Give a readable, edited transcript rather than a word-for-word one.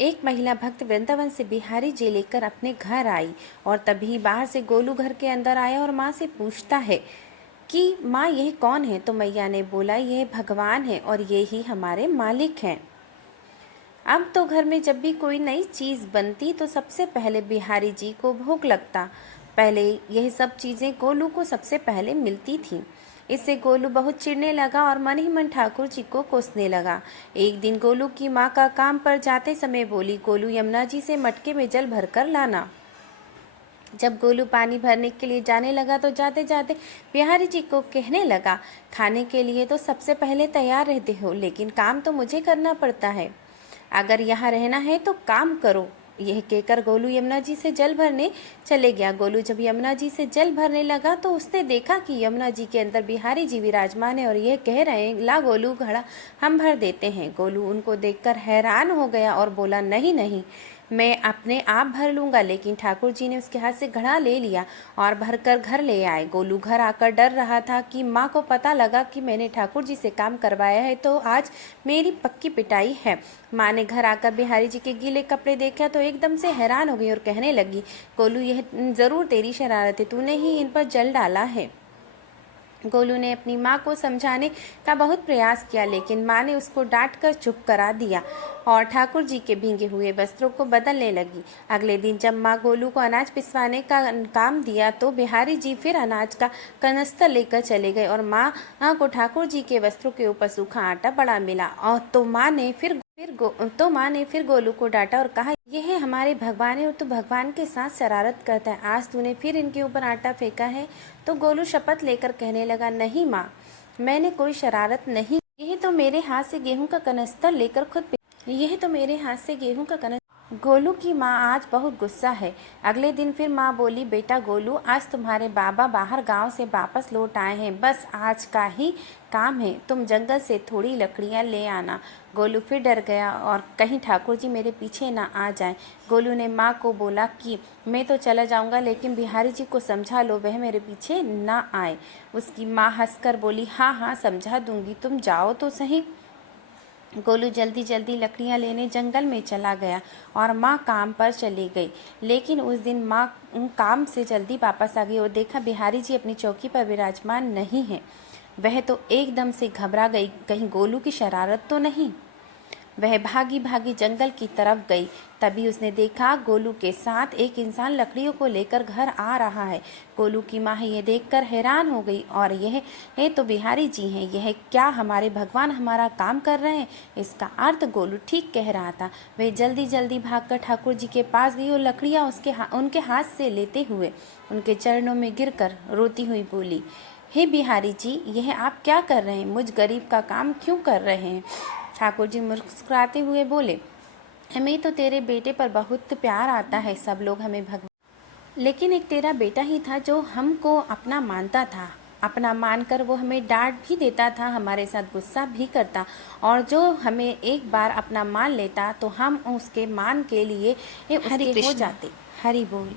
एक महिला भक्त वृंदावन से बिहारी जी लेकर अपने घर आई और तभी बाहर से गोलू घर के अंदर आया और माँ से पूछता है कि माँ यह कौन है। तो मैया ने बोला यह भगवान है और ये ही हमारे मालिक हैं। अब तो घर में जब भी कोई नई चीज़ बनती तो सबसे पहले बिहारी जी को भूख लगता। पहले यह सब चीज़ें गोलू को सबसे पहले मिलती थीं। इससे गोलू बहुत चिढ़ने लगा और मन ही मन ठाकुर जी को कोसने लगा। एक दिन गोलू की माँ का काम पर जाते समय बोली, गोलू यमुना जी से मटके में जल भरकर लाना। जब गोलू पानी भरने के लिए जाने लगा तो जाते जाते बिहारी जी को कहने लगा, खाने के लिए तो सबसे पहले तैयार रहते हो, लेकिन काम तो मुझे करना पड़ता है। अगर यहाँ रहना है तो काम करो। यह कहकर गोलू यमुना जी से जल भरने चले गया। गोलू जब यमुना जी से जल भरने लगा तो उसने देखा कि यमुना जी के अंदर बिहारी जी विराजमान है और यह कह रहे हैं, ला गोलू घड़ा हम भर देते हैं। गोलू उनको देखकर हैरान हो गया और बोला, नहीं नहीं, मैं अपने आप भर लूँगा। लेकिन ठाकुर जी ने उसके हाथ से घड़ा ले लिया और भरकर घर ले आए। गोलू घर आकर डर रहा था कि माँ को पता लगा कि मैंने ठाकुर जी से काम करवाया है तो आज मेरी पक्की पिटाई है। माँ ने घर आकर बिहारी जी के गीले कपड़े देखा तो एकदम से हैरान हो गई और कहने लगी, गोलू यह ज़रूर तेरी शरारत है, तूने ही इन पर जल डाला है। गोलू ने अपनी माँ को समझाने का बहुत प्रयास किया, लेकिन माँ ने उसको डांट कर चुप करा दिया और ठाकुर जी के भीगे हुए वस्त्रों को बदलने लगी। अगले दिन जब माँ गोलू को अनाज पिसवाने का काम दिया तो बिहारी जी फिर अनाज का कनस्तर लेकर चले गए और माँ को ठाकुर जी के वस्त्रों के ऊपर सूखा आटा पड़ा मिला। और तो माँ ने फिर गोलू को डांटा और कहा, यह है हमारे भगवान है और तू भगवान के साथ शरारत करता है। आज तूने फिर इनके ऊपर आटा फेंका है। तो गोलू शपथ लेकर कहने लगा, नहीं माँ, मैंने कोई शरारत नहीं। यह तो मेरे हाथ से गेहूं का कनस्तर लेकर गोलू की माँ आज बहुत गुस्सा है। अगले दिन फिर माँ बोली, बेटा गोलू, आज तुम्हारे बाबा बाहर गांव से वापस लौट आए हैं, बस आज का ही काम है, तुम जंगल से थोड़ी लकड़ियाँ ले आना। गोलू फिर डर गया और कहीं ठाकुर जी मेरे पीछे ना आ जाएं। गोलू ने माँ को बोला कि मैं तो चला जाऊँगा, लेकिन बिहारी जी को समझा लो वह मेरे पीछे ना आए। उसकी माँ हंसकर बोली, हाँ हाँ समझा दूँगी, तुम जाओ तो सही। गोलू जल्दी जल्दी लकड़ियाँ लेने जंगल में चला गया और माँ काम पर चली गई। लेकिन उस दिन माँ काम से जल्दी वापस आ गई और देखा बिहारी जी अपनी चौकी पर विराजमान नहीं है। वह तो एकदम से घबरा गई, कहीं गोलू की शरारत तो नहीं। वह भागी भागी जंगल की तरफ गई। तभी उसने देखा गोलू के साथ एक इंसान लकड़ियों को लेकर घर आ रहा है। गोलू की माँ ये देखकर हैरान हो गई और यह तो बिहारी जी हैं, यह क्या हमारे भगवान हमारा काम कर रहे हैं। इसका अर्थ गोलू ठीक कह रहा था। वह जल्दी जल्दी भागकर ठाकुर जी के पास गई और लकड़ियाँ उनके हाथ से लेते हुए उनके चरणों में गिरकर रोती हुई बोली, हे बिहारी जी, यह आप क्या कर रहे हैं, मुझ गरीब का काम क्यों कर रहे हैं। ठाकुर जी मुस्कुराते हुए बोले, हमें तो तेरे बेटे पर बहुत प्यार आता है, सब लोग हमें भगवान, लेकिन एक तेरा बेटा ही था जो हमको अपना मानता था। अपना मानकर वो हमें डांट भी देता था, हमारे साथ गुस्सा भी करता, और जो हमें एक बार अपना मान लेता तो हम उसके मान के लिए उसके हो जाते। हरि बोल।